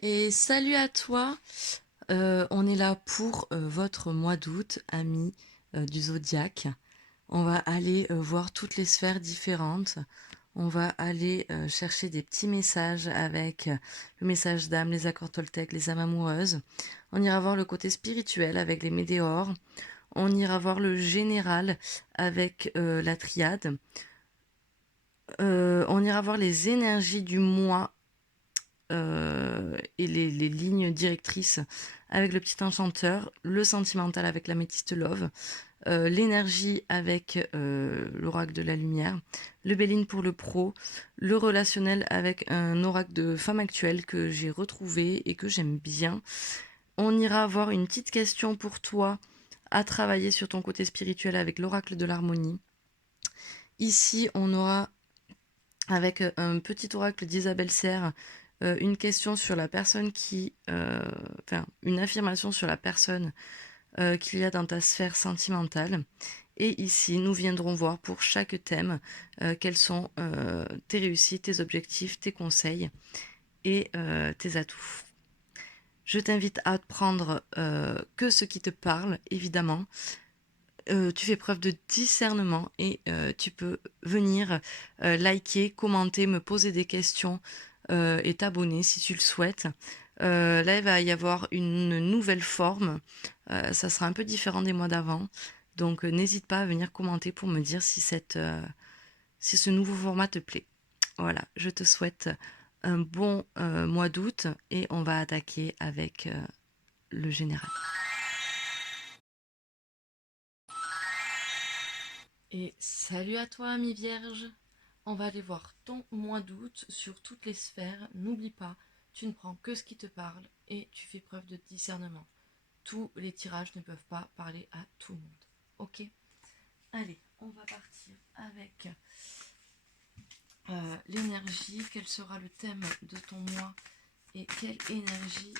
Et salut à toi. On est là pour votre mois d'août, amis du zodiaque. On va aller voir toutes les sphères différentes. On va aller chercher des petits messages avec le message d'âme, les accords Toltec, les âmes amoureuses. On ira voir le côté spirituel avec les météores. On ira voir le général avec la triade. On ira voir les énergies du mois et les lignes directrices avec le petit enchanteur, le sentimental avec l'améthyste love, l'énergie avec l'oracle de la lumière, le Béline pour le pro, le relationnel avec un oracle de femme actuelle que j'ai retrouvé et que j'aime bien. On ira avoir une petite question pour toi à travailler sur ton côté spirituel avec l'oracle de l'harmonie. Ici, on aura avec un petit oracle d'Isabelle Serre, une question sur la personne enfin, une affirmation sur la personne qu'il y a dans ta sphère sentimentale. Et ici, nous viendrons voir pour chaque thème quelles sont tes réussites, tes objectifs, tes conseils et tes atouts. Je t'invite à prendre que ce qui te parle, évidemment. Tu fais preuve de discernement et tu peux venir liker, commenter, me poser des questions et t'abonner si tu le souhaites. Là, il va y avoir une nouvelle forme. Ça sera un peu différent des mois d'avant. Donc, n'hésite pas à venir commenter pour me dire si ce nouveau format te plaît. Voilà, je te souhaite un bon mois d'août et on va attaquer avec le général. Et salut à toi, ami vierge. On va aller voir ton mois d'août sur toutes les sphères. N'oublie pas, tu ne prends que ce qui te parle et tu fais preuve de discernement. Tous les tirages ne peuvent pas parler à tout le monde. Ok? Allez, on va partir avec l'énergie. Quel sera le thème de ton mois et quelle énergie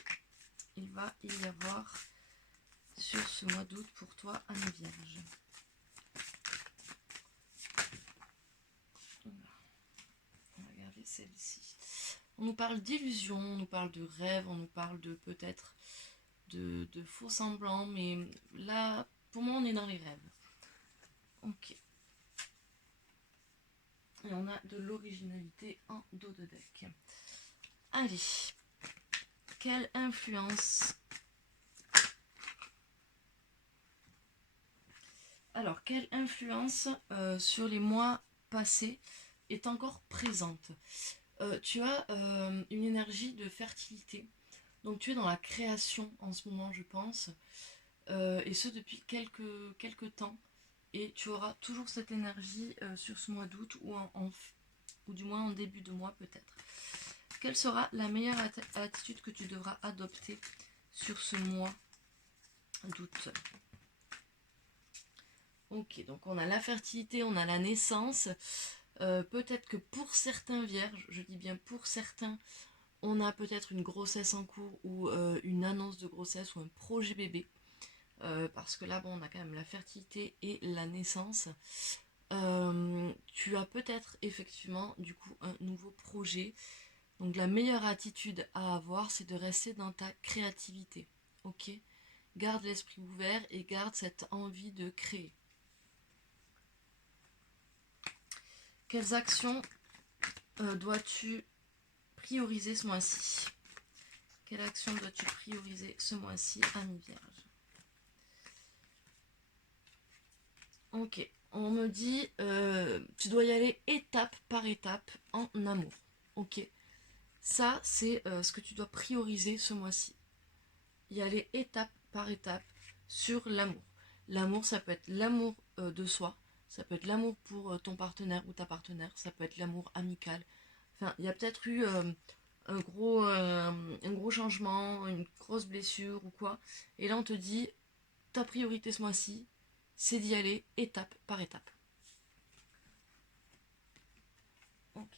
il va y avoir sur ce mois d'août pour toi, ami vierge. On va regarder celle-ci. On nous parle d'illusions, on nous parle de rêves, on nous parle de peut-être de faux semblants, mais là, pour moi, on est dans les rêves. Ok. Et on a de l'originalité en dos de deck. Allez. Quelle influence Alors, quelle influence sur les mois passés est encore présente? Tu as une énergie de fertilité. Donc tu es dans la création en ce moment, je pense. Et ce depuis quelques temps. Et tu auras toujours cette énergie sur ce mois d'août ou du moins en début de mois peut-être. Quelle sera la meilleure attitude que tu devras adopter sur ce mois d'août? Ok, donc on a la fertilité, on a la naissance. Peut-être que pour certains vierges, je dis bien pour certains, on a peut-être une grossesse en cours ou une annonce de grossesse ou un projet bébé. Parce que là, bon, on a quand même la fertilité et la naissance. Tu as peut-être effectivement du coup un nouveau projet. Donc la meilleure attitude à avoir, c'est de rester dans ta créativité. Ok? Garde l'esprit ouvert et garde cette envie de créer. Quelles actions dois-tu prioriser ce mois-ci? Quelle action dois-tu prioriser ce mois-ci, ami vierge? Ok, on me dit tu dois y aller étape par étape en amour. Ok, ça c'est ce que tu dois prioriser ce mois-ci. Y aller étape par étape sur l'amour. L'amour, ça peut être l'amour de soi, ça peut être l'amour pour ton partenaire ou ta partenaire, ça peut être l'amour amical. Enfin, il y a peut-être eu un gros changement, une grosse blessure ou quoi. Et là, on te dit, ta priorité ce mois-ci, c'est d'y aller étape par étape. Ok.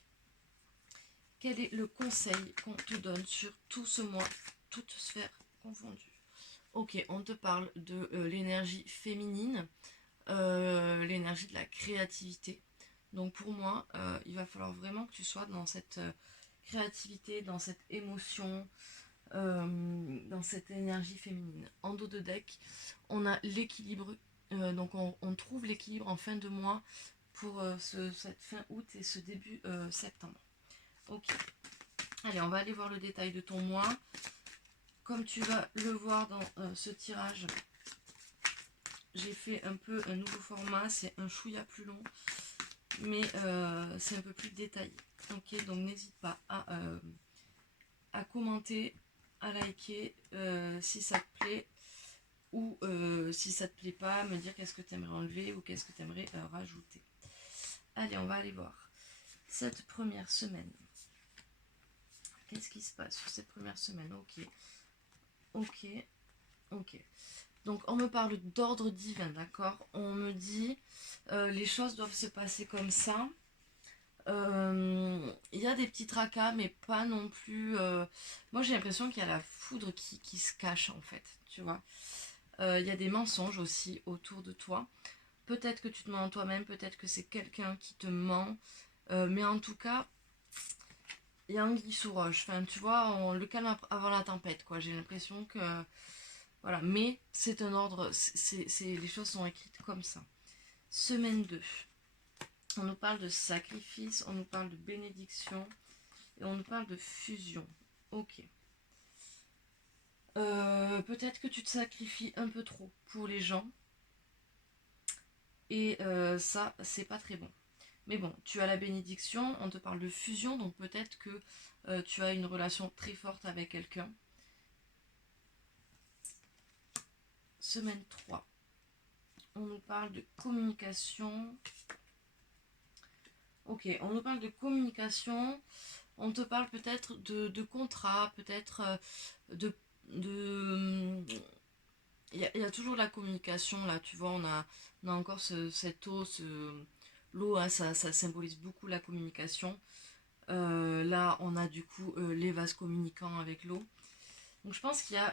Quel est le conseil qu'on te donne sur tout ce mois, toute sphère confondue? Ok, on te parle de l'énergie féminine, l'énergie de la créativité. Donc pour moi, il va falloir vraiment que tu sois dans cette créativité, dans cette émotion, dans cette énergie féminine. En dos de deck, on a l'équilibre, donc on trouve l'équilibre en fin de mois pour cette fin août et ce début septembre. Ok, allez, on va aller voir le détail de ton mois. Comme tu vas le voir dans ce tirage, j'ai fait un peu un nouveau format, c'est un chouïa plus long, mais c'est un peu plus détaillé. Ok, donc n'hésite pas à commenter, à liker si ça te plaît, ou si ça te plaît pas, me dire qu'est-ce que tu aimerais enlever ou qu'est-ce que tu aimerais rajouter. Allez, on va aller voir cette première semaine. Qu'est-ce qui se passe sur cette première semaine? Ok. Donc on me parle d'ordre divin, d'accord? On me dit les choses doivent se passer comme ça. Il y a des petits tracas, mais pas non plus. Moi j'ai l'impression qu'il y a la foudre qui se cache en fait, tu vois. Il y a des mensonges aussi autour de toi. Peut-être que tu te mens en toi-même, peut-être que c'est quelqu'un qui te ment. Mais en tout cas, il y a anguille sous roche. Enfin, tu vois, le calme avant la tempête, quoi. J'ai l'impression que. Voilà. Mais c'est un ordre. Les choses sont écrites comme ça. Semaine 2. On nous parle de sacrifice, on nous parle de bénédiction et on nous parle de fusion. Ok. Peut-être que tu te sacrifies un peu trop pour les gens. Et ça, c'est pas très bon. Mais bon, tu as la bénédiction, on te parle de fusion, donc peut-être que tu as une relation très forte avec quelqu'un. Semaine 3. On nous parle de communication. Ok, on nous parle de communication. On te parle peut-être de contrat, peut-être de il y a toujours la communication là, tu vois, on a encore cette eau, l'eau, hein, ça symbolise beaucoup la communication. Là, on a du coup les vases communicants avec l'eau. Donc je pense qu'il y a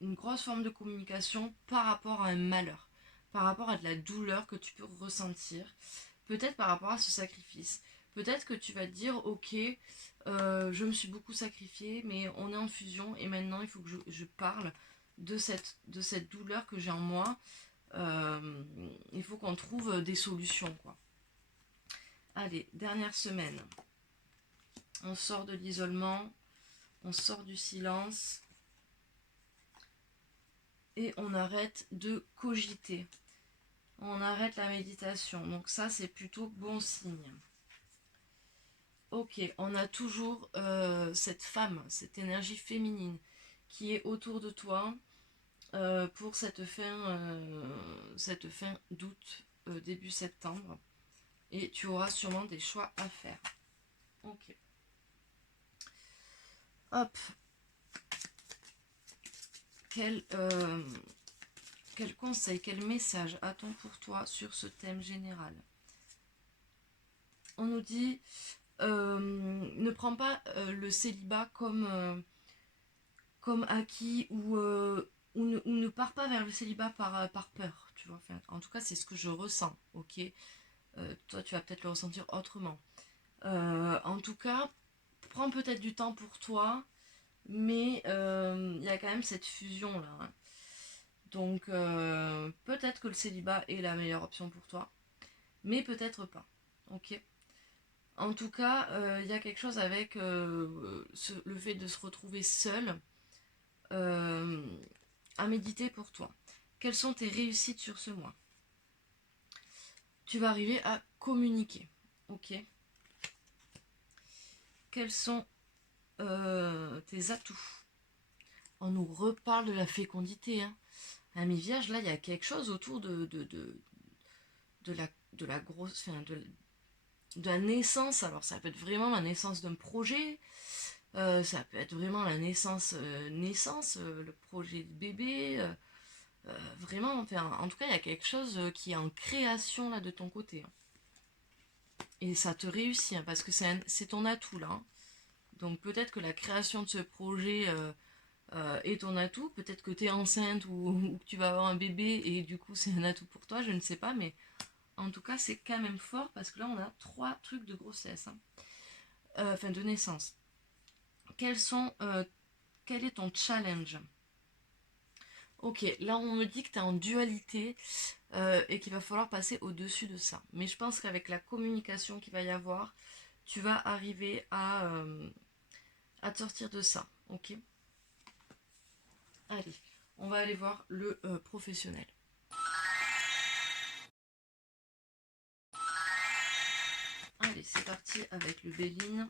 une grosse forme de communication par rapport à un malheur, par rapport à de la douleur que tu peux ressentir, peut-être par rapport à ce sacrifice. Peut-être que tu vas te dire, ok, je me suis beaucoup sacrifié, mais on est en fusion et maintenant il faut que je parle de cette douleur que j'ai en moi. Il faut qu'on trouve des solutions, quoi. Allez, dernière semaine. On sort de l'isolement, on sort du silence et on arrête de cogiter. On arrête la méditation. Donc ça, c'est plutôt bon signe. Ok, on a toujours cette femme, cette énergie féminine qui est autour de toi pour cette fin d'août, début septembre. Et tu auras sûrement des choix à faire. Ok. Hop. Quel conseil, quel message a-t-on pour toi sur ce thème général? On nous dit ne prends pas le célibat comme acquis ou ne pars pas vers le célibat par peur, tu vois. Enfin, en tout cas, c'est ce que je ressens, ok. Toi, tu vas peut-être le ressentir autrement. En tout cas, prends peut-être du temps pour toi, mais il y a quand même cette fusion là, hein. Donc peut-être que le célibat est la meilleure option pour toi, mais peut-être pas. Ok. En tout cas, il y a quelque chose avec le fait de se retrouver seul euh, à méditer pour toi. Quelles sont tes réussites sur ce mois? Tu vas arriver à communiquer. Ok. Quels sont tes atouts? On nous reparle de la fécondité, hein. À mi-vierge, là, il y a quelque chose autour de la grosse. Enfin, de la naissance. Alors, ça peut être vraiment la naissance d'un projet. Ça peut être vraiment la naissance, le projet de bébé. Vraiment, enfin, en tout cas, il y a quelque chose qui est en création là de ton côté, hein. Et ça te réussit, hein, parce que c'est ton atout là, hein. Donc peut-être que la création de ce projet est ton atout. Peut-être que tu es enceinte ou que tu vas avoir un bébé et du coup c'est un atout pour toi, je ne sais pas. Mais en tout cas, c'est quand même fort parce que là, on a 3 trucs de grossesse, hein. Enfin, de naissance. Quels sont quel est ton challenge? Ok, là on me dit que tu es en dualité et qu'il va falloir passer au-dessus de ça. Mais je pense qu'avec la communication qu'il va y avoir, tu vas arriver à te sortir de ça. Ok. Allez, on va aller voir le professionnel. Allez, c'est parti avec le Béline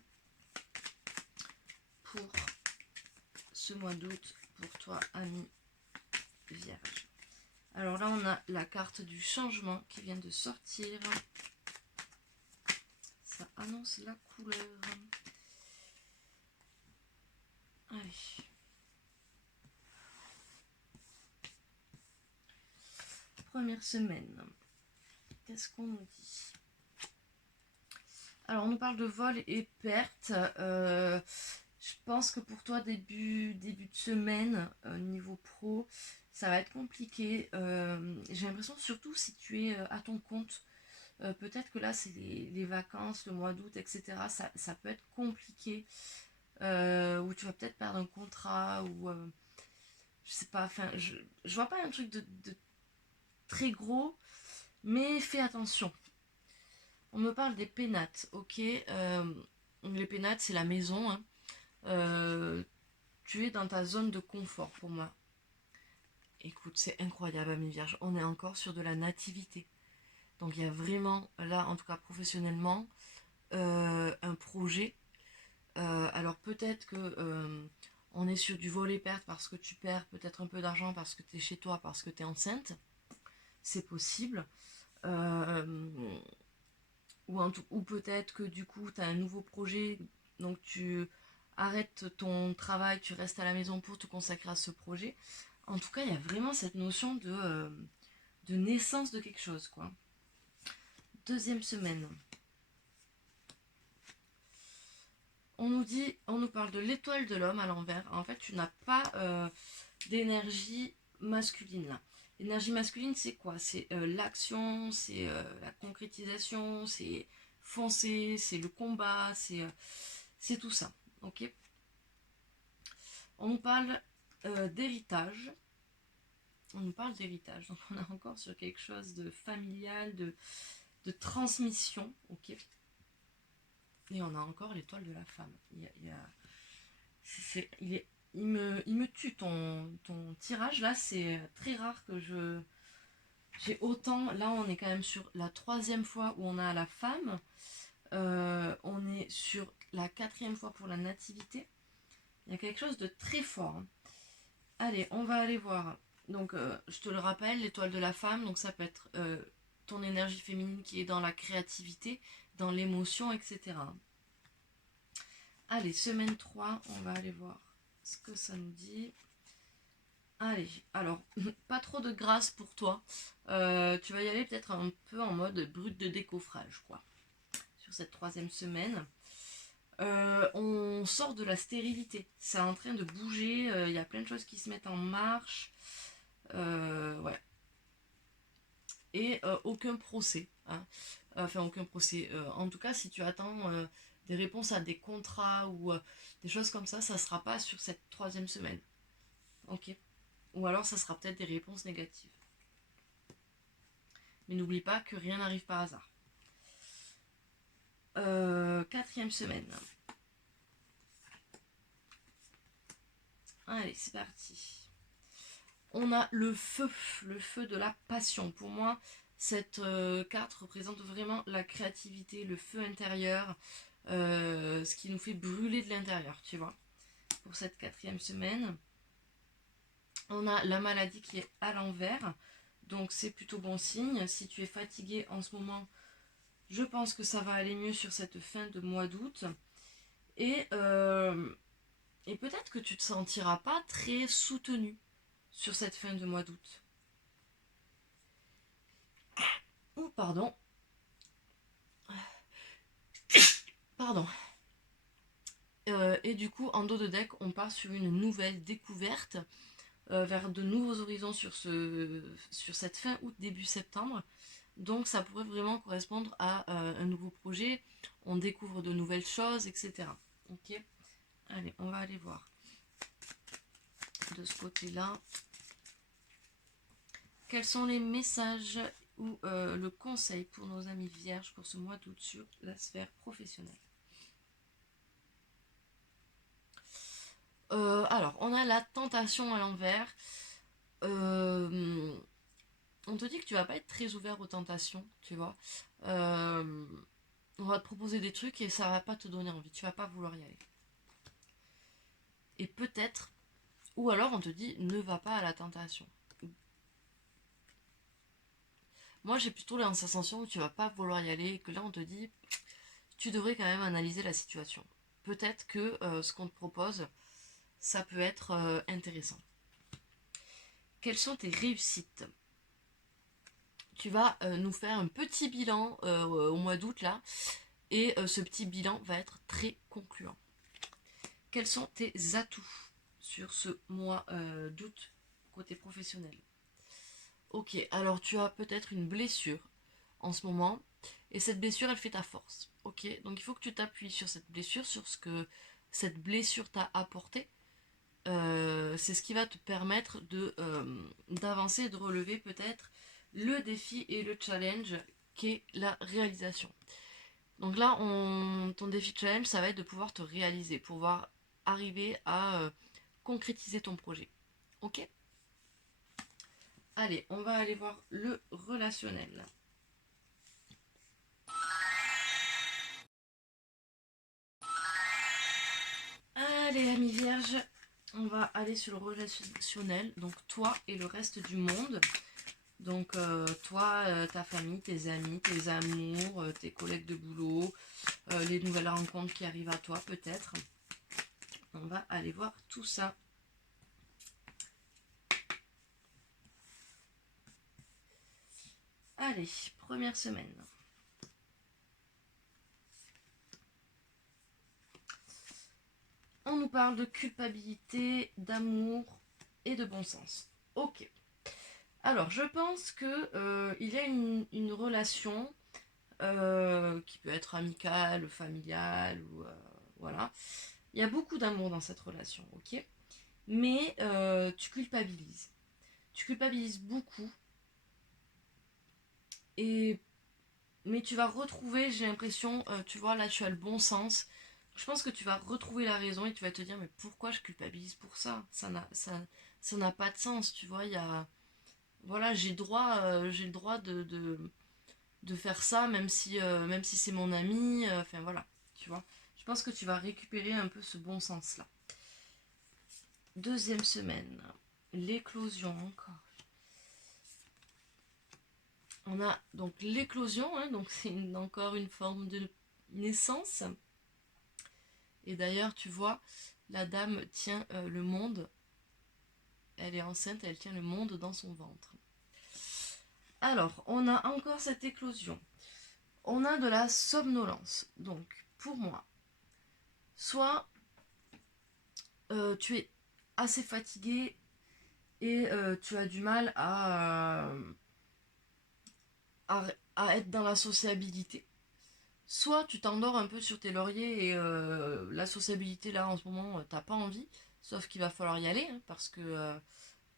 pour ce mois d'août pour toi, ami Vierge. Alors là, on a la carte du changement qui vient de sortir. Ça annonce la couleur. Allez. Première semaine. Qu'est-ce qu'on nous dit? Alors, on nous parle de vol et perte. Je pense que pour toi, début de semaine, niveau pro, ça va être compliqué. J'ai l'impression, surtout si tu es à ton compte, peut-être que là, c'est les vacances, le mois d'août, etc. Ça peut être compliqué. Ou tu vas peut-être perdre un contrat, ou je sais pas. Enfin, je vois pas un truc de très gros, mais fais attention. On me parle des pénates, ok. Les pénates, c'est la maison. Hein. Tu es dans ta zone de confort pour moi. Écoute, c'est incroyable, ami Vierge. On est encore sur de la nativité. Donc il y a vraiment, là, en tout cas professionnellement, un projet. Alors peut-être que on est sur du voler-perte parce que tu perds peut-être un peu d'argent parce que tu es chez toi, parce que tu es enceinte. C'est possible. Euh, ou peut-être que du coup, tu as un nouveau projet, donc tu arrêtes ton travail, tu restes à la maison pour te consacrer à ce projet. En tout cas, il y a vraiment cette notion de naissance de quelque chose, quoi. Deuxième semaine. On nous parle de l'étoile de l'homme à l'envers. En fait, tu n'as pas d'énergie masculine là. L'énergie masculine, c'est quoi? C'est l'action, c'est la concrétisation, c'est foncer, c'est le combat, c'est tout ça. Ok. On nous parle d'héritage. On nous parle d'héritage. Donc on est encore sur quelque chose de familial, de transmission. Ok. Et on a encore l'étoile de la femme. Il me tue ton tirage. Là, c'est très rare que j'ai autant. Là, on est quand même sur la troisième fois où on a la femme. On est sur la quatrième fois pour la nativité. Il y a quelque chose de très fort. Hein. Allez, on va aller voir. Donc, je te le rappelle, l'étoile de la femme. Donc, ça peut être ton énergie féminine qui est dans la créativité, dans l'émotion, etc. Allez, semaine 3, on va aller voir ce que ça nous dit. Allez, alors, pas trop de grâce pour toi. Tu vas y aller peut-être un peu en mode brut de décoffrage, quoi. Sur cette troisième semaine. On sort de la stérilité. C'est en train de bouger. Il y a plein de choses qui se mettent en marche. Ouais. Et aucun procès. Hein. Enfin, aucun procès. En tout cas, si tu attends des réponses à des contrats ou des choses comme ça ne sera pas sur cette troisième semaine. Ok. Ou alors, ça sera peut-être des réponses négatives. Mais n'oublie pas que rien n'arrive par hasard. Quatrième semaine. Allez, c'est parti. On a le feu de la passion. Pour moi, cette carte représente vraiment la créativité, le feu intérieur, ce qui nous fait brûler de l'intérieur, tu vois. Pour cette quatrième semaine, on a la maladie qui est à l'envers, donc c'est plutôt bon signe. Si tu es fatigué en ce moment, je pense que ça va aller mieux sur cette fin de mois d'août. Et peut-être que tu ne te sentiras pas très soutenu sur cette fin de mois d'août. Oh, pardon. Pardon. Et du coup, en dos de deck, on part sur une nouvelle découverte, vers de nouveaux horizons sur cette fin août, début septembre. Donc ça pourrait vraiment correspondre à un nouveau projet. On découvre de nouvelles choses, etc. Ok. Allez, on va aller voir. de ce côté-là. Quels sont les messages ou le conseil pour nos amis vierges pour ce mois d'août sur la sphère professionnelle? Alors, on a la tentation à l'envers. On te dit que tu vas pas être très ouvert aux tentations, tu vois. On va te proposer des trucs et ça va pas te donner envie. Tu vas pas vouloir y aller. Et peut-être, ou alors on te dit ne va pas à la tentation. Moi j'ai plutôt la sensation où tu vas pas vouloir y aller et que là on te dit tu devrais quand même analyser la situation. Peut-être que ce qu'on te propose, ça peut être intéressant. Quelles sont tes réussites? Tu vas nous faire un petit bilan au mois d'août là, et ce petit bilan va être très concluant. Quels sont tes atouts sur ce mois d'août côté professionnel? Ok, alors tu as peut-être une blessure en ce moment, et cette blessure elle fait ta force. Ok, donc il faut que tu t'appuies sur cette blessure, sur ce que cette blessure t'a apporté. C'est ce qui va te permettre d'avancer, de relever peut-être le défi et le challenge qui est la réalisation. Donc là, ton défi challenge, ça va être de pouvoir te réaliser, pouvoir arriver à concrétiser ton projet. Ok? Allez, on va aller voir le relationnel. Allez, amis vierges, on va aller sur le relationnel, donc toi et le reste du monde. Donc toi, ta famille, tes amis, tes amours, tes collègues de boulot, les nouvelles rencontres qui arrivent à toi peut-être. On va aller voir tout ça. Allez, première semaine. On nous parle de culpabilité, d'amour et de bon sens. Ok. Alors, je pense que il y a une relation qui peut être amicale, familiale, ou voilà. Il y a beaucoup d'amour dans cette relation, ok. Mais tu culpabilises. Tu culpabilises beaucoup. Mais tu vas retrouver, j'ai l'impression, tu vois, là tu as le bon sens. Je pense que tu vas retrouver la raison et tu vas te dire, mais pourquoi je culpabilise pour ça? Ça n'a pas de sens, tu vois. Il y a, voilà, j'ai le droit de faire ça, même si c'est mon ami. Enfin voilà, tu vois. Je pense que tu vas récupérer un peu ce bon sens-là. Deuxième semaine, l'éclosion encore. On a donc l'éclosion, hein, donc c'est encore une forme de naissance. Et d'ailleurs, tu vois, la dame tient le monde. Elle est enceinte et elle tient le monde dans son ventre. Alors, on a encore cette éclosion. On a de la somnolence. Donc, pour moi, soit tu es assez fatigué et tu as du mal à être dans la sociabilité. Soit tu t'endors un peu sur tes lauriers et la sociabilité là en ce moment t'as pas envie, sauf qu'il va falloir y aller hein, parce qu'à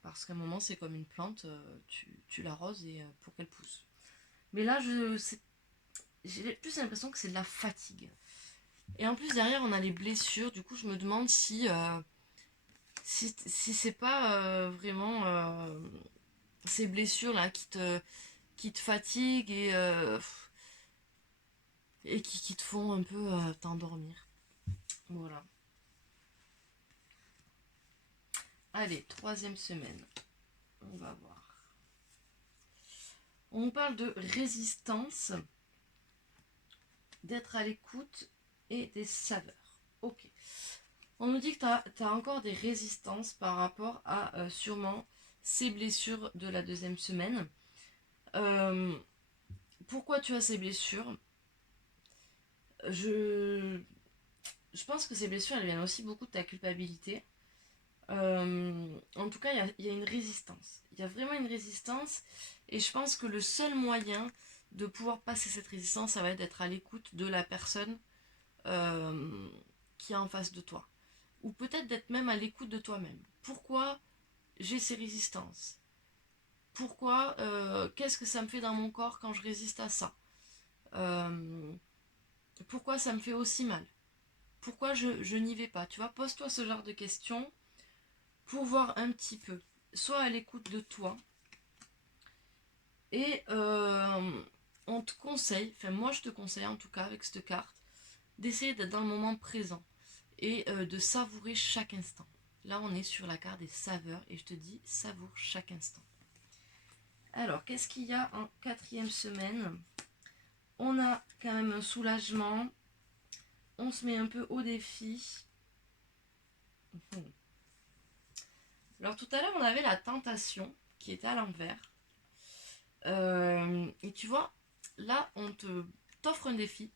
un moment c'est comme une plante, tu l'arroses et pour qu'elle pousse. Mais là j'ai plus l'impression que c'est de la fatigue. Et en plus derrière on a les blessures, du coup je me demande si c'est pas vraiment ces blessures là qui te fatiguent et qui te font un peu t'endormir. Voilà. Allez, troisième semaine. On va voir. On parle de résistance, d'être à l'écoute et des saveurs. Ok. On nous dit que tu as encore des résistances par rapport à sûrement ces blessures de la deuxième semaine. Euh, Pourquoi tu as ces blessures? je, je pense que ces blessures, elles viennent aussi beaucoup de ta culpabilité. En tout cas, il y a une résistance. Il y a vraiment une résistance. Et je pense que le seul moyen de pouvoir passer cette résistance, ça va être d'être à l'écoute de la personne qui est en face de toi. ou peut-être d'être même à l'écoute de toi-même. Pourquoi j'ai ces résistances? Pourquoi, qu'est-ce que ça me fait dans mon corps quand je résiste à ça? Euh, Pourquoi ça me fait aussi mal? Pourquoi je n'y vais pas? Tu vois, pose-toi ce genre de questions pour voir un petit peu. Sois à l'écoute de toi. Et on te conseille, enfin moi je te conseille en tout cas avec cette carte, d'essayer d'être dans le moment présent et de savourer chaque instant. Là on est sur la carte des saveurs et je te dis savoure chaque instant. Alors qu'est-ce qu'il y a en 4e semaine? On a quand même un soulagement, on se met un peu au défi. Alors tout à l'heure on avait la tentation qui était à l'envers. Et tu vois, là on t'offre un défi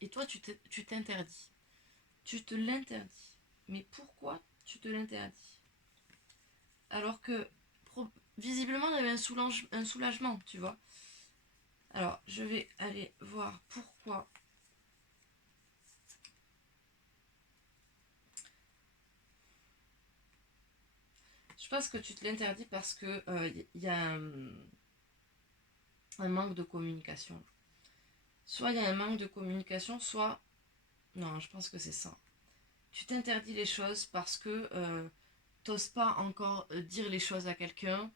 et toi tu t'interdis. Tu te l'interdis. Mais pourquoi tu te l'interdis? Alors que visiblement il y avait un soulagement, tu vois. Alors je vais aller voir pourquoi. Je pense que tu te l'interdis parce que y a un manque de communication. Soit il y a un manque de communication, soit... Non, je pense que c'est ça. Tu t'interdis les choses parce que t'oses pas encore dire les choses à quelqu'un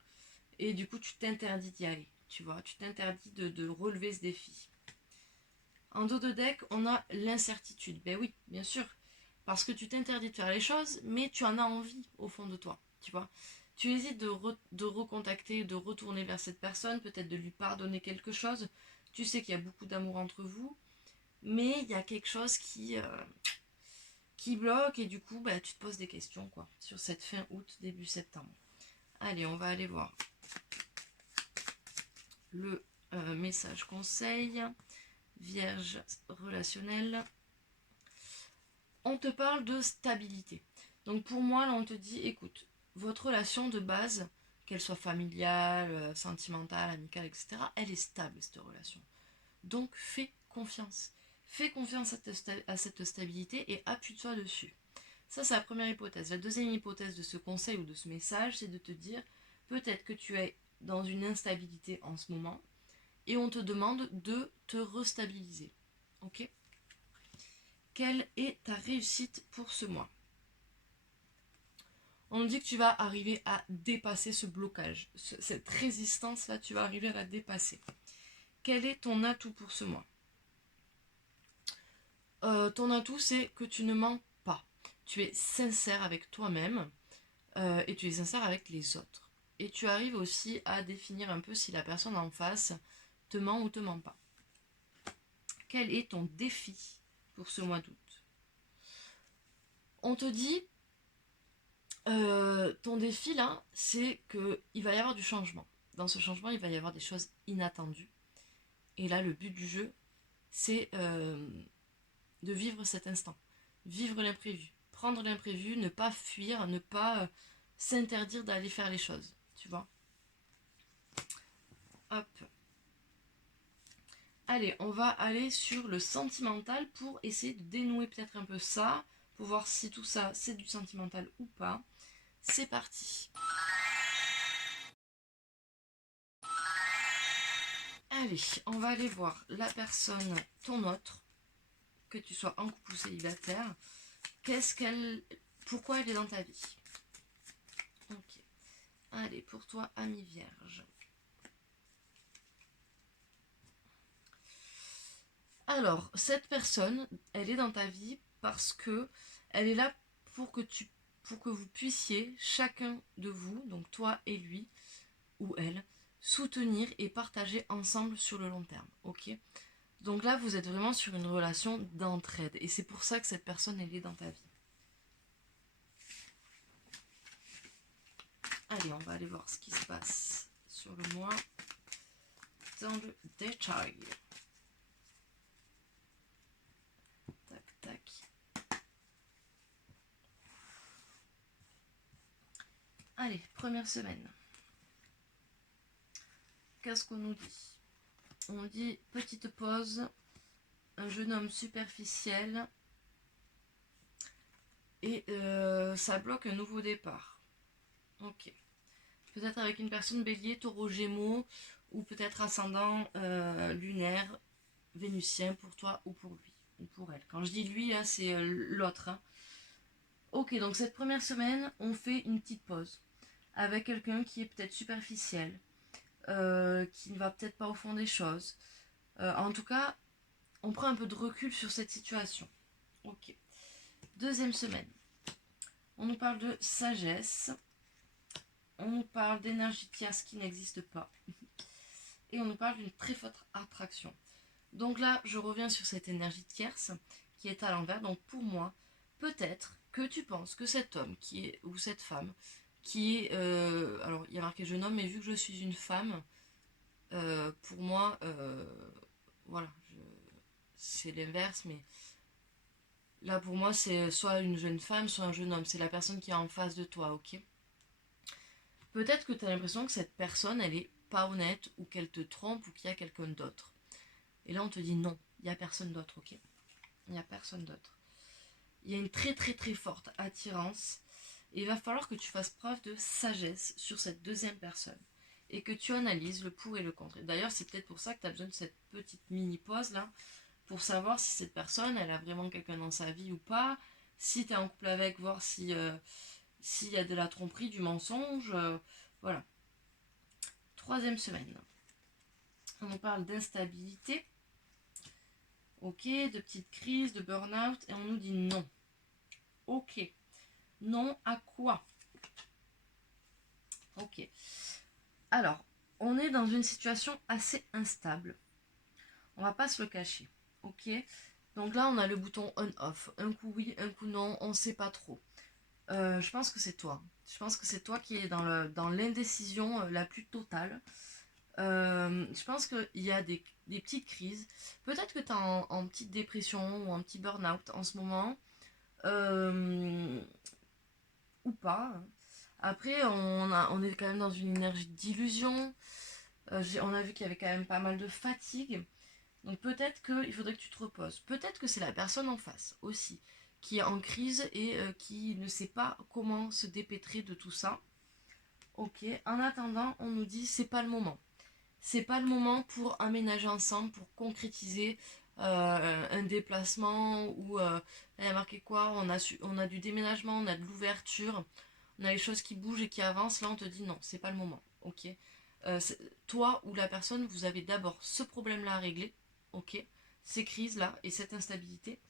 et du coup tu t'interdis d'y aller, tu vois. Tu t'interdis de relever ce défi. En dos de deck, on a l'incertitude. Ben oui, bien sûr. Parce que tu t'interdis de faire les choses, mais tu en as envie au fond de toi, tu vois. Tu hésites de recontacter, de retourner vers cette personne, peut-être de lui pardonner quelque chose. Tu sais qu'il y a beaucoup d'amour entre vous, mais il y a quelque chose qui bloque et du coup, bah, tu te poses des questions quoi, sur cette fin août, début septembre. Allez, on va aller voir le message conseil. Vierge relationnelle. On te parle de stabilité. Donc pour moi, là, on te dit, écoute, votre relation de base, qu'elle soit familiale, sentimentale, amicale, etc., elle est stable, cette relation. Donc fais confiance. Fais confiance à cette stabilité et appuie-toi dessus. Ça, c'est la première hypothèse. La deuxième hypothèse de ce conseil ou de ce message, c'est de te dire, peut-être que tu es dans une instabilité en ce moment et on te demande de te restabiliser. Ok? Quelle est ta réussite pour ce mois? On nous dit que tu vas arriver à dépasser ce blocage, cette résistance-là, tu vas arriver à la dépasser. Quel est ton atout pour ce mois? Ton atout, c'est que tu ne mens pas. Tu es sincère avec toi-même et tu es sincère avec les autres. Et tu arrives aussi à définir un peu si la personne en face te ment ou te ment pas. Quel est ton défi pour ce mois d'août? On te dit, ton défi là, c'est qu'il va y avoir du changement. Dans ce changement, il va y avoir des choses inattendues. Et là, le but du jeu, c'est de vivre cet instant. Vivre l'imprévu. Prendre l'imprévu, ne pas fuir, ne pas s'interdire d'aller faire les choses. Tu vois? Hop. Allez, on va aller sur le sentimental pour essayer de dénouer peut-être un peu ça, pour voir si tout ça c'est du sentimental ou pas. C'est parti. Allez, on va aller voir la personne, ton autre, que tu sois en couple ou célibataire. Pourquoi elle est dans ta vie? Ok. Allez, pour toi, ami vierge. Alors, cette personne, elle est dans ta vie parce que elle est là pour pour que vous puissiez, chacun de vous, donc toi et lui, ou elle, soutenir et partager ensemble sur le long terme. Ok? Donc là, vous êtes vraiment sur une relation d'entraide. Et c'est pour ça que cette personne, elle est dans ta vie. Allez, on va aller voir ce qui se passe sur le mois dans le détail. Tac, tac. Allez, première semaine. Qu'est-ce qu'on nous dit? On dit petite pause, un jeune homme superficiel, Et ça bloque un nouveau départ. Ok. Peut-être avec une personne bélier, taureau, gémeaux, ou peut-être ascendant lunaire, vénusien pour toi ou pour lui, ou pour elle. Quand je dis lui, là, c'est l'autre. Hein. Ok, donc cette première semaine, on fait une petite pause avec quelqu'un qui est peut-être superficiel, qui ne va peut-être pas au fond des choses. En tout cas, on prend un peu de recul sur cette situation. Ok. Deuxième semaine, on nous parle de sagesse, on nous parle d'énergie tierce qui n'existe pas, et on nous parle d'une très forte attraction. Donc là, je reviens sur cette énergie tierce qui est à l'envers. Donc pour moi, peut-être que tu penses que cet homme qui est ou cette femme qui est, alors il y a marqué jeune homme, mais vu que je suis une femme, pour moi, voilà, c'est l'inverse, mais là pour moi c'est soit une jeune femme, soit un jeune homme. C'est la personne qui est en face de toi, ok? Peut-être que tu as l'impression que cette personne, elle est pas honnête ou qu'elle te trompe ou qu'il y a quelqu'un d'autre. Et là on te dit non, il n'y a personne d'autre, ok? Il n'y a personne d'autre. Il y a une très très très forte attirance. Et il va falloir que tu fasses preuve de sagesse sur cette deuxième personne. Et que tu analyses le pour et le contre. D'ailleurs, c'est peut-être pour ça que tu as besoin de cette petite mini-pause là. Pour savoir si cette personne, elle a vraiment quelqu'un dans sa vie ou pas. Si tu es en couple avec, voir si s'il y a de la tromperie, du mensonge. Voilà. Troisième semaine. On nous parle d'instabilité. Ok, de petites crises, de burn-out. Et on nous dit non. Ok. Non à quoi? Ok. Alors, on est dans une situation assez instable. On va pas se le cacher. Ok. Donc là, on a le bouton on-off. Un coup oui, un coup non, on sait pas trop. Je pense que c'est toi. Je pense que c'est toi qui es dans l'indécision la plus totale. Je pense qu'il y a des petites crises. Peut-être que tu es en petite dépression ou en petit burn-out en ce moment. Euh, ou pas. Après, on est quand même dans une énergie d'illusion. On a vu qu'il y avait quand même pas mal de fatigue. Donc peut-être qu'il faudrait que tu te reposes. Peut-être que c'est la personne en face aussi qui est en crise et qui ne sait pas comment se dépêtrer de tout ça. Ok, en attendant, on nous dit c'est pas le moment. C'est pas le moment pour aménager ensemble, pour concrétiser un déplacement ou il y a marqué quoi, on a du déménagement, on a de l'ouverture, on a les choses qui bougent et qui avancent. Là, on te dit non, c'est pas le moment. Ok. Toi ou la personne, vous avez d'abord ce problème-là à régler, ok, ces crises-là et cette instabilité,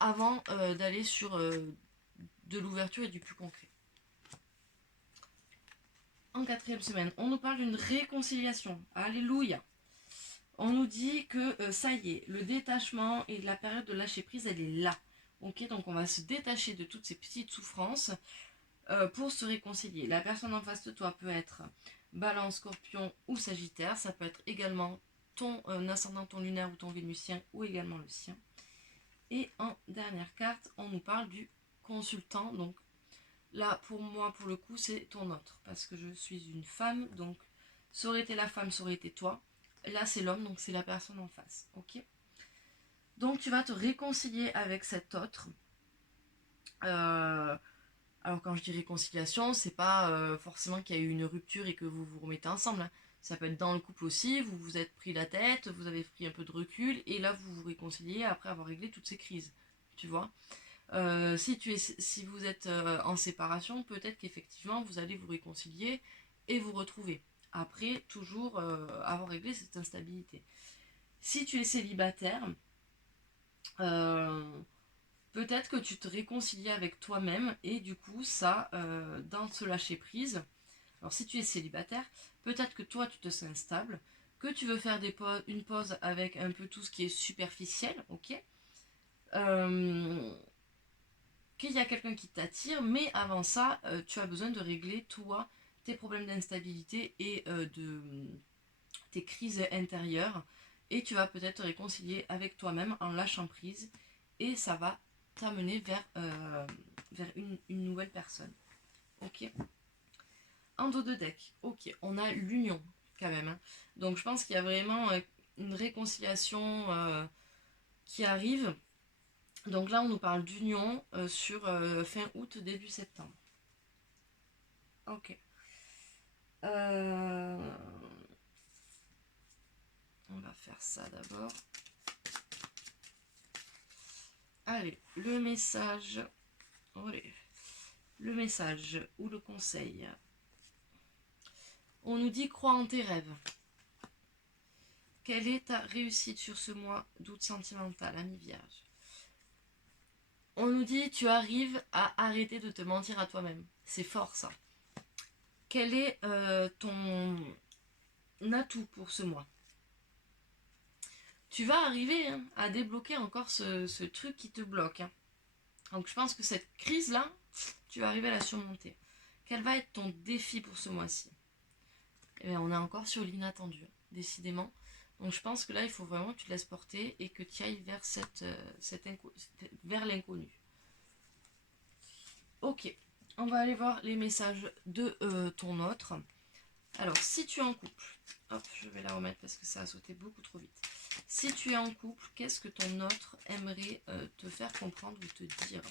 avant d'aller sur de l'ouverture et du plus concret. En quatrième semaine, on nous parle d'une réconciliation. Alléluia. On nous dit que ça y est, le détachement et la période de lâcher prise, elle est là. Ok, donc on va se détacher de toutes ces petites souffrances pour se réconcilier. La personne en face de toi peut être Balance, Scorpion ou Sagittaire. Ça peut être également ton ascendant, ton lunaire ou ton vénusien ou également le sien. Et en dernière carte, on nous parle du consultant. Donc là, pour moi, pour le coup, c'est ton autre. Parce que je suis une femme. Donc, ça aurait été la femme, ça aurait été toi. Là, c'est l'homme, donc c'est la personne en face. Ok. Donc, tu vas te réconcilier avec cet autre. Alors, quand je dis réconciliation, c'est pas forcément qu'il y a eu une rupture et que vous vous remettez ensemble. Hein. Ça peut être dans le couple aussi, vous vous êtes pris la tête, vous avez pris un peu de recul, et là, vous vous réconciliez après avoir réglé toutes ces crises. Tu vois. Si vous êtes en séparation, peut-être qu'effectivement vous allez vous réconcilier et vous retrouver. Après, toujours avoir réglé cette instabilité. Si tu es célibataire, euh, peut-être que tu te réconcilies avec toi-même et du coup, ça, dans ce lâcher prise, alors si tu es célibataire, peut-être que toi tu te sens stable, que tu veux faire une pause avec un peu tout ce qui est superficiel, ok. Euh, qu'il y a quelqu'un qui t'attire, mais avant ça, tu as besoin de régler, toi, tes problèmes d'instabilité et de tes crises intérieures. Et tu vas peut-être te réconcilier avec toi-même en lâchant prise. Et ça va t'amener vers une nouvelle personne. Ok. En dos de deck, ok, on a l'union quand même. Hein. Donc je pense qu'il y a vraiment une réconciliation qui arrive. Donc là, on nous parle d'union sur fin août, début septembre. Ok. On va faire ça d'abord. Allez, le message. Allez. Le message ou le conseil. On nous dit crois en tes rêves. Quelle est ta réussite sur ce mois d'août sentimental, ami vierge? On nous dit tu arrives à arrêter de te mentir à toi-même. C'est fort ça. Quel est ton atout pour ce mois? Tu vas arriver à débloquer encore ce truc qui te bloque. Donc je pense que cette crise-là, tu vas arriver à la surmonter. Quel va être ton défi pour ce mois-ci? Eh bien, on est encore sur l'inattendu, décidément. Donc je pense que là, il faut vraiment que tu te laisses porter et que tu ailles vers, vers l'inconnu. Ok, on va aller voir les messages de ton autre. Alors, si tu es en couple, hop, je vais la remettre parce que ça a sauté beaucoup trop vite. Si tu es en couple, qu'est-ce que ton autre aimerait te faire comprendre ou te dire?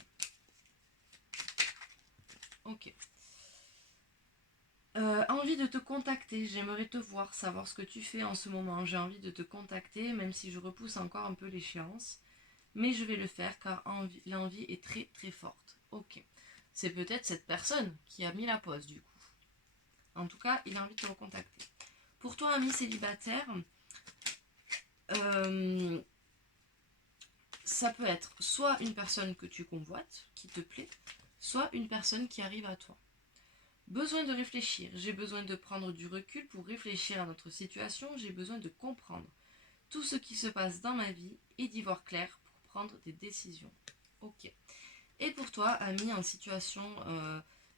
Ok. Envie de te contacter, j'aimerais te voir, savoir ce que tu fais en ce moment. J'ai envie de te contacter, même si je repousse encore un peu l'échéance. Mais je vais le faire car l'envie est très très forte. Ok. C'est peut-être cette personne qui a mis la pause du coup. En tout cas, il a envie de te recontacter. Pour toi, ami célibataire, ça peut être soit une personne que tu convoites, qui te plaît, soit une personne qui arrive à toi. Besoin de réfléchir. J'ai besoin de prendre du recul pour réfléchir à notre situation. J'ai besoin de comprendre tout ce qui se passe dans ma vie et d'y voir clair pour prendre des décisions. Ok. Et pour toi, ami en situation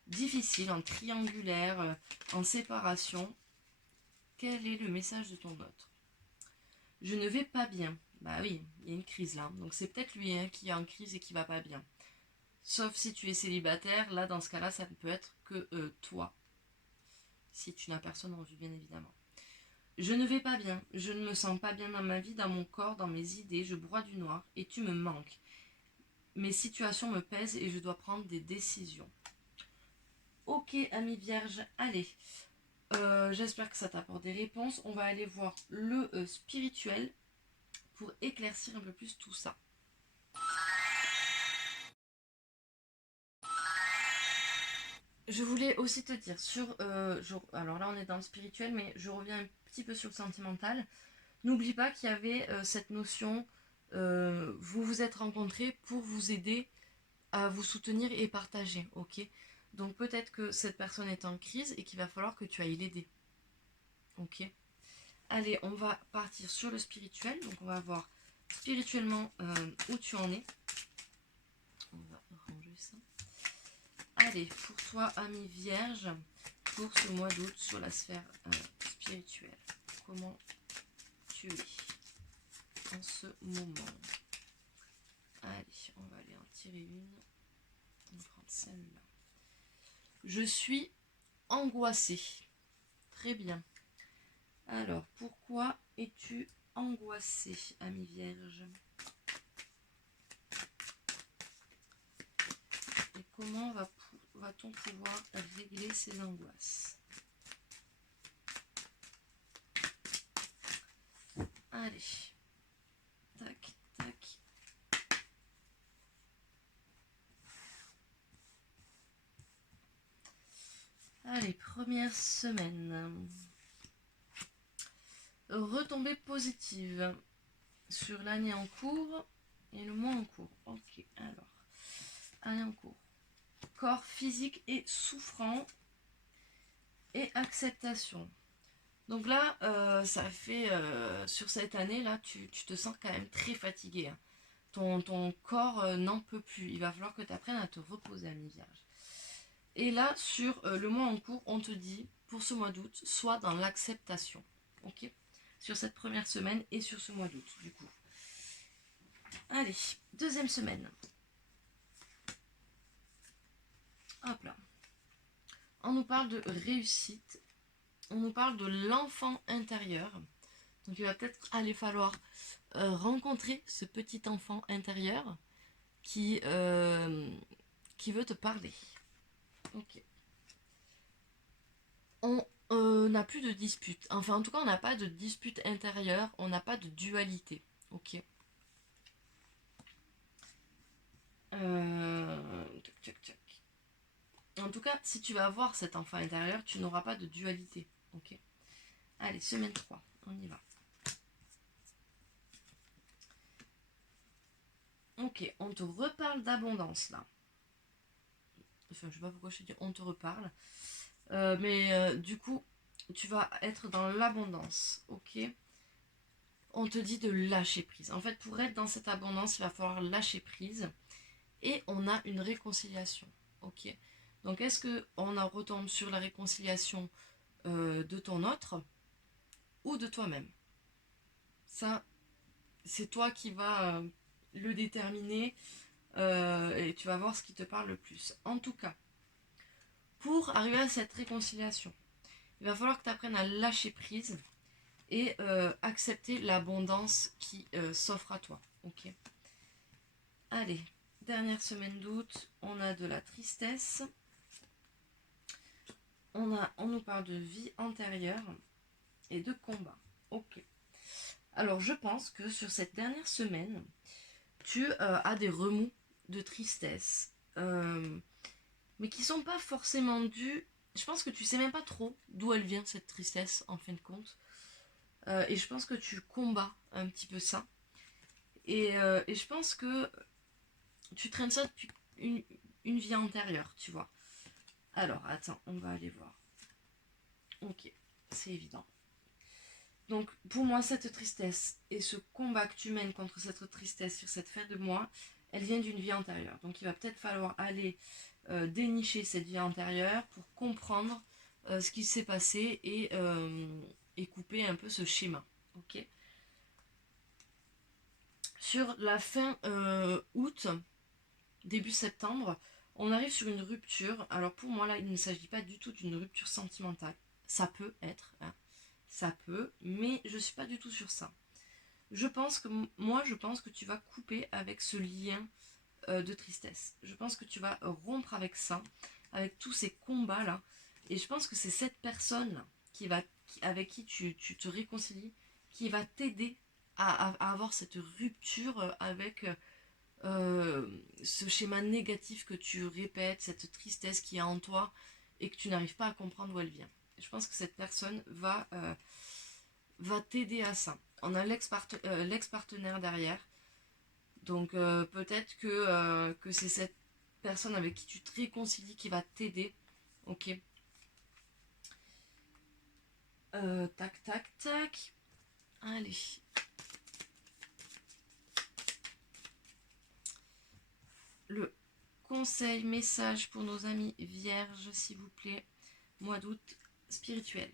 difficile, en triangulaire, en séparation, quel est le message de ton autre? Je ne vais pas bien. Bah oui, il y a une crise là. Donc c'est peut-être lui qui est en crise et qui va pas bien. Sauf si tu es célibataire, là dans ce cas-là, ça ne peut être que toi. Si tu n'as personne en vue, bien évidemment. Je ne vais pas bien, je ne me sens pas bien dans ma vie, dans mon corps, dans mes idées, je broie du noir et tu me manques. Mes situations me pèsent et je dois prendre des décisions. Ok, ami vierge, allez. J'espère que ça t'apporte des réponses. On va aller voir le spirituel pour éclaircir un peu plus tout ça. Je voulais aussi te dire sur... alors là on est dans le spirituel, mais je reviens un petit peu sur le sentimental. N'oublie pas qu'il y avait cette notion, vous vous êtes rencontrés pour vous aider à vous soutenir et partager, ok? Donc peut-être que cette personne est en crise et qu'il va falloir que tu ailles l'aider, ok? Allez, on va partir sur le spirituel, donc on va voir spirituellement où tu en es. On va ranger ça. Allez, pour toi, ami vierge, pour ce mois d'août sur la sphère spirituelle, comment tu es en ce moment? Allez, on va aller en tirer une. On va prendre celle-là. Je suis angoissée. Très bien. Alors, pourquoi es-tu angoissée, ami vierge? Et comment va-t-on pouvoir régler ces angoisses? Allez. Tac, tac. Allez, première semaine. Retombée positive sur l'année en cours et le mois en cours. Ok, alors. Année en cours. Corps physique et souffrant et acceptation. Donc là, ça fait sur cette année là, tu te sens quand même très fatigué. Hein. Ton corps n'en peut plus. Il va falloir que tu apprennes à te reposer, ami vierge. Et là, sur le mois en cours, on te dit, pour ce mois d'août, sois dans l'acceptation. Ok? Sur cette première semaine et sur ce mois d'août, du coup. Allez, deuxième semaine. Hop là. On nous parle de réussite. On nous parle de l'enfant intérieur. Donc il va peut-être aller falloir rencontrer ce petit enfant intérieur qui, qui veut te parler. Ok. On n'a plus de dispute. Enfin, en tout cas, on n'a pas de dispute intérieure, on n'a pas de dualité. Ok. Tac, tac, tac. En tout cas, si tu vas avoir cet enfant intérieur, tu n'auras pas de dualité. Ok. Allez, semaine 3, on y va. Ok, on te reparle d'abondance là. Enfin, je sais pas pourquoi je te dis on te reparle. Mais du coup, tu vas être dans l'abondance. Ok. On te dit de lâcher prise. En fait, pour être dans cette abondance, il va falloir lâcher prise. Et on a une réconciliation. Ok. Donc, est-ce qu'on retombe sur la réconciliation de ton autre ou de toi-même? Ça, c'est toi qui vas le déterminer et tu vas voir ce qui te parle le plus. En tout cas, pour arriver à cette réconciliation, il va falloir que tu apprennes à lâcher prise et accepter l'abondance qui s'offre à toi. Ok. Allez, dernière semaine d'août, on a de la tristesse. On nous parle de vie antérieure et de combat. Ok. Alors je pense que sur cette dernière semaine, tu as des remous de tristesse, mais qui sont pas forcément dus. Je pense que tu sais même pas trop d'où elle vient cette tristesse en fin de compte. Et je pense que tu combats un petit peu ça. Et je pense que tu traînes ça depuis une vie antérieure, tu vois. Alors, attends, on va aller voir. Ok, c'est évident. Donc, pour moi, cette tristesse et ce combat que tu mènes contre cette tristesse sur cette fin de mois, elle vient d'une vie antérieure. Donc, il va peut-être falloir aller dénicher cette vie antérieure pour comprendre ce qui s'est passé et couper un peu ce schéma. Ok. Sur la fin août, début septembre, on arrive sur une rupture. Alors pour moi, là, il ne s'agit pas du tout d'une rupture sentimentale. Ça peut être, hein, ça peut, mais je ne suis pas du tout sur ça. Je pense que tu vas couper avec ce lien de tristesse. Je pense que tu vas rompre avec ça, avec tous ces combats-là. Et je pense que c'est cette personne avec qui tu te réconcilies qui va t'aider à avoir cette rupture avec ce schéma négatif que tu répètes, cette tristesse qui est en toi et que tu n'arrives pas à comprendre d'où elle vient. Je pense que cette personne va t'aider à ça. On a l'ex-partenaire derrière. Donc peut-être que c'est cette personne avec qui tu te réconcilies qui va t'aider. Ok. Tac, tac, tac. Allez. Le conseil, message pour nos amis vierges, s'il vous plaît. Mois d'août spirituel.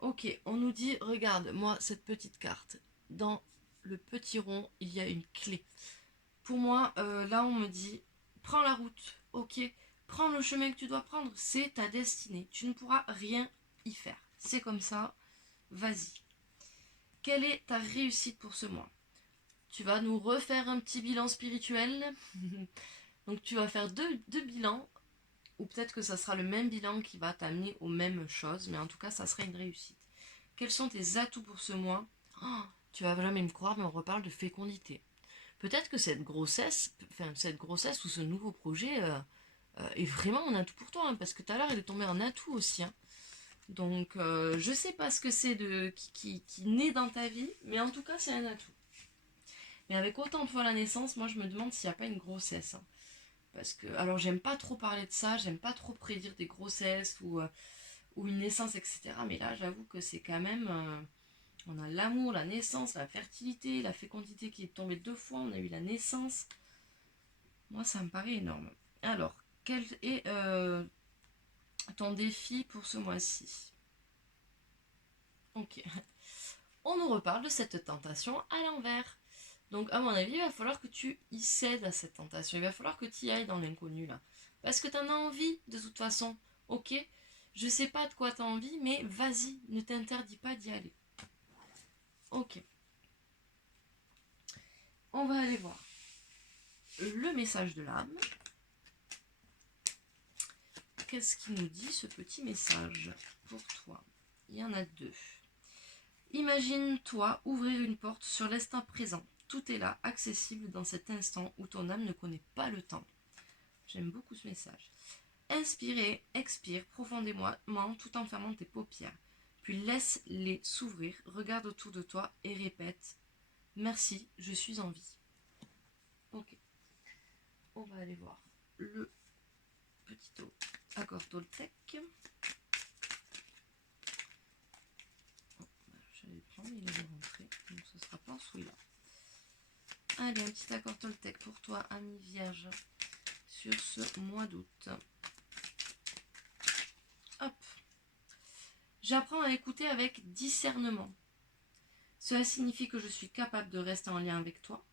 Ok, on nous dit, regarde, moi, cette petite carte. Dans le petit rond, il y a une clé. Pour moi, là, on me dit, prends la route, ok. Prends le chemin que tu dois prendre, c'est ta destinée. Tu ne pourras rien y faire. C'est comme ça, vas-y. Quelle est ta réussite pour ce mois? Tu vas nous refaire un petit bilan spirituel. Donc tu vas faire deux bilans, ou peut-être que ça sera le même bilan qui va t'amener aux mêmes choses, mais en tout cas, ça sera une réussite. Quels sont tes atouts pour ce mois? Oh, tu vas jamais me croire, mais on reparle de fécondité. Peut-être que cette grossesse ou ce nouveau projet est vraiment un atout pour toi, hein, parce que tout à l'heure, il est tombé en atout aussi. Hein. Donc, je sais pas ce que c'est qui naît dans ta vie, mais en tout cas, c'est un atout. Mais avec autant de fois la naissance, moi, je me demande s'il n'y a pas une grossesse. Hein. Parce que, alors, j'aime pas trop parler de ça, j'aime pas trop prédire des grossesses ou une naissance, etc. Mais là, j'avoue que c'est quand même... on a l'amour, la naissance, la fertilité, la fécondité qui est tombée 2 fois. On a eu la naissance. Moi, ça me paraît énorme. Alors, quel est ton défi pour ce mois-ci? Ok. On nous reparle de cette tentation à l'envers. Donc, à mon avis, il va falloir que tu y cèdes à cette tentation. Il va falloir que tu y ailles dans l'inconnu, là. Parce que tu en as envie, de toute façon. Ok? Je sais pas de quoi tu as envie, mais vas-y, ne t'interdis pas d'y aller. Ok. On va aller voir. le message de l'âme. Qu'est-ce qu'il nous dit ce petit message pour toi? Il y en a deux. Imagine-toi ouvrir une porte sur l'instant présent. Tout est là, accessible dans cet instant où ton âme ne connaît pas le temps. J'aime beaucoup ce message. Inspire et expire profondément tout en fermant tes paupières. Puis laisse-les s'ouvrir, regarde autour de toi et répète « Merci, je suis en vie ». Ok. On va aller voir le petit accord Toltec. J'allais le prendre, il est rentré, donc ce sera pas celui-là. Allez, un petit accord Toltec pour toi, ami Vierge, sur ce mois d'août. Hop. J'apprends à écouter avec discernement. Cela signifie que je suis capable de rester en lien avec toi.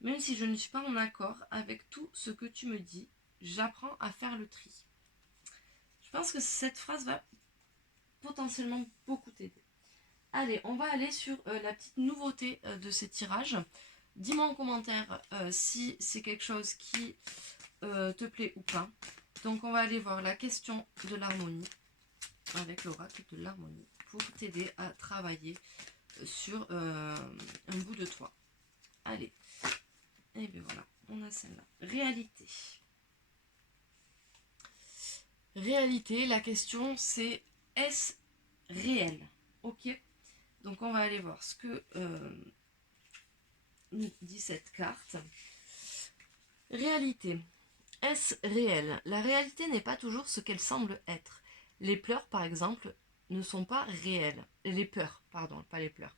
Même si je ne suis pas en accord avec tout ce que tu me dis, j'apprends à faire le tri. Je pense que cette phrase va potentiellement beaucoup t'aider. Allez, on va aller sur la petite nouveauté de ces tirages. Dis-moi en commentaire si c'est quelque chose qui te plaît ou pas. Donc on va aller voir la question de l'harmonie avec l'oracle de l'harmonie pour t'aider à travailler sur un bout de toi. Allez, et bien voilà, on a celle-là. Réalité. Réalité, la question c'est est-ce réel? Ok, donc on va aller voir ce que nous dit cette carte. Réalité. Est-ce réel? La réalité n'est pas toujours ce qu'elle semble être. Les pleurs, par exemple, ne sont pas réelles. Les peurs, pardon, pas les pleurs.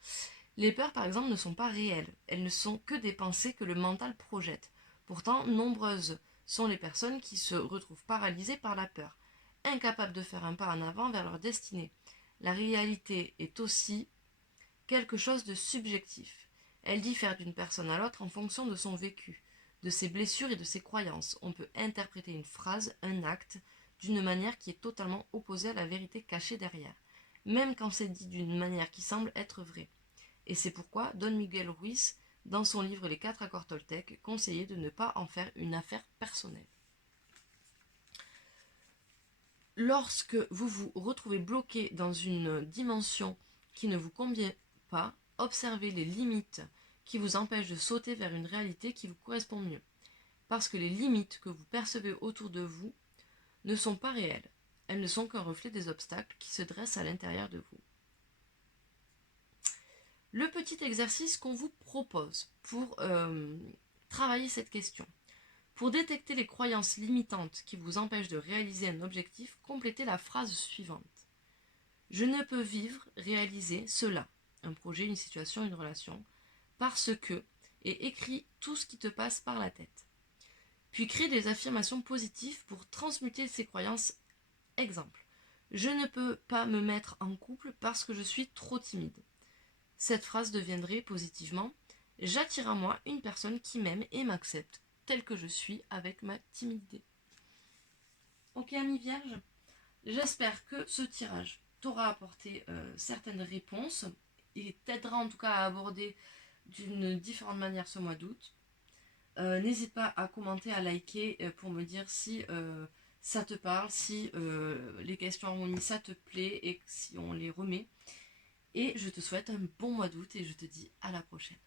Les peurs, par exemple, ne sont pas réelles. Elles ne sont que des pensées que le mental projette. Pourtant, nombreuses sont les personnes qui se retrouvent paralysées par la peur, incapables de faire un pas en avant vers leur destinée. La réalité est aussi quelque chose de subjectif. Elle diffère d'une personne à l'autre en fonction de son vécu, de ses blessures et de ses croyances. On peut interpréter une phrase, un acte, d'une manière qui est totalement opposée à la vérité cachée derrière, même quand c'est dit d'une manière qui semble être vraie. Et c'est pourquoi Don Miguel Ruiz, dans son livre Les 4 accords Toltec, conseillait de ne pas en faire une affaire personnelle. Lorsque vous vous retrouvez bloqué dans une dimension qui ne vous convient pas, observez les limites qui vous empêchent de sauter vers une réalité qui vous correspond mieux. Parce que les limites que vous percevez autour de vous ne sont pas réelles. Elles ne sont qu'un reflet des obstacles qui se dressent à l'intérieur de vous. Le petit exercice qu'on vous propose pour travailler cette question. Pour détecter les croyances limitantes qui vous empêchent de réaliser un objectif, complétez la phrase suivante. Je ne peux vivre, réaliser cela, un projet, une situation, une relation, parce que, et écris tout ce qui te passe par la tête. Puis crée des affirmations positives pour transmuter ces croyances. Exemple. Je ne peux pas me mettre en couple parce que je suis trop timide. Cette phrase deviendrait positivement « J'attire à moi une personne qui m'aime et m'accepte tel que je suis avec ma timidité ». Ok, ami Vierge, j'espère que ce tirage t'aura apporté certaines réponses et t'aidera en tout cas à aborder d'une différente manière ce mois d'août. N'hésite pas à commenter, à liker pour me dire si ça te parle, si les questions harmonie ça te plaît et si on les remet. Et je te souhaite un bon mois d'août et je te dis à la prochaine.